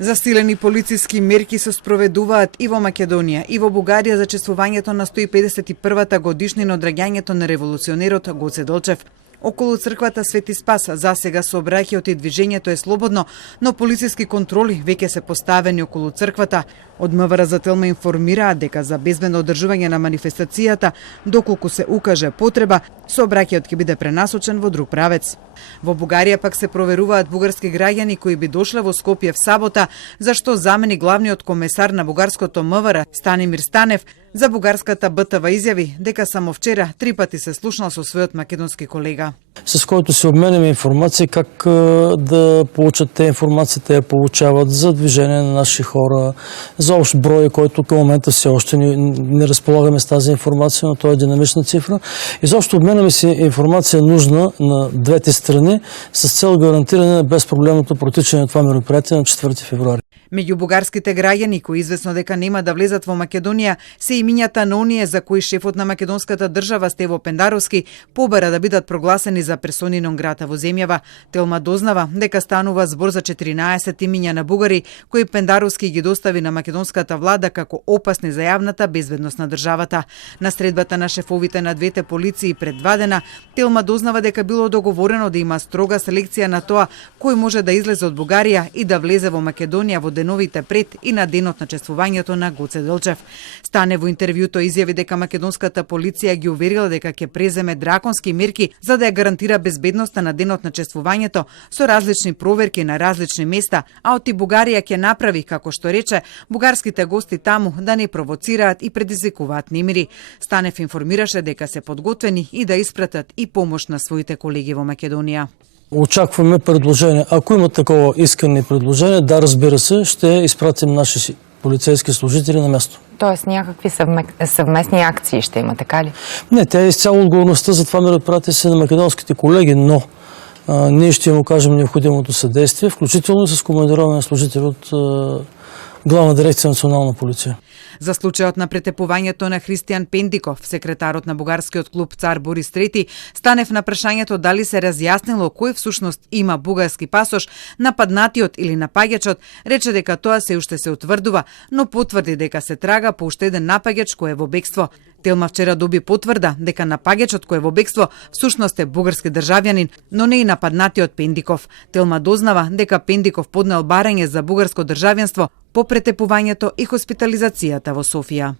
Засилени полициски мерки се спроведуваат и во Македонија и во Бугарија за чествувањето на 151-та годишнина од раѓањето на револуционерот Гоце Делчев. Околу црквата Свети Спас засега сообраќајот и движењето е слободно, но полициски контроли веќе се поставени околу црквата. Од МВР за Телма информираат дека за безбедно одржување на манифестацијата, доколку се укаже потреба, сообраќајот ќе биде пренасочен во друг правец. Во Бугарија пак се проверуваат бугарски граѓани кои би дошле во Скопје в сабота, зашто замени главниот комесар на бугарското МВР Станимир Станев за бугарската БТВ изјави дека само вчера 3 пати се слушнал со својот македонски колега. С който се обменяме информация как да получат те информация, те я получават за движение на наши хора, за общ брой, който към момента все още не разполагаме с тази информация, но това е динамична цифра. Изобщо обменяме си информация нужна на двете страни с цел гарантиране на безпроблемното протичане на това мероприятие на 4 февруари. Меѓу бугарските граѓани кои известно дека нема да влезат во Македонија се имињата на оние за кои шефот на македонската држава Стево Пендаровски побара да бидат прогласени за персони нон грата во земјава. Телма дознава дека станува збор за 14 имиња на бугари кои Пендаровски ги достави на македонската влада како опасни за јавната безбедност на државата. На средбата на шефовите на двете полиции пред 2 дена, Телма дознава дека било договорено да има строга селекција на тоа кој може да излезе од Бугарија и да влезе во Македонија во деновите пред и на денот на чествувањето на Гоце Делчев. Стане во интервјуто изјави дека македонската полиција ги уверила дека ќе преземе драконски мерки за да ја гарантира безбедноста на денот на чествувањето со различни проверки на различни места, а оти Бугарија ќе направи, како што рече, бугарските гости таму да не провоцираат и предизвикуваат немири. Станев информираше дека се подготвени и да испратат и помош на своите колеги во Македонија. Очакваме предложение. Ако има такова искане предложение, да, разбира се, ще изпратим наши полицейски служители на място. Тоест някакви съвместни акции ще има, така ли? Не, тя е изцяло отговорността за това мероприятие си на македонските колеги, но ние ще им окажем необходимото съдействие, включително и с командировани служители от Главна дирекция национална полиция. За случајот на претепувањето на Христијан Пендиков, секретарот на бугарскиот клуб Цар Борис III, Станев на прашањето дали се разјаснило кој всушност има бугарски пасош, нападнатиот или напаѓачот, рече дека тоа се уште се утврдува, но потврди дека се трага по уште еден напаѓач кој е во бегство. Телма вчера доби потврда дека напаѓачот кој е во бегство всушност е бугарски државјанин, но не и нападнатиот Пендиков. Телма дознава дека Пендиков поднел барање за бугарско државјанство по претепувањето и хоспитализацијата во Софија.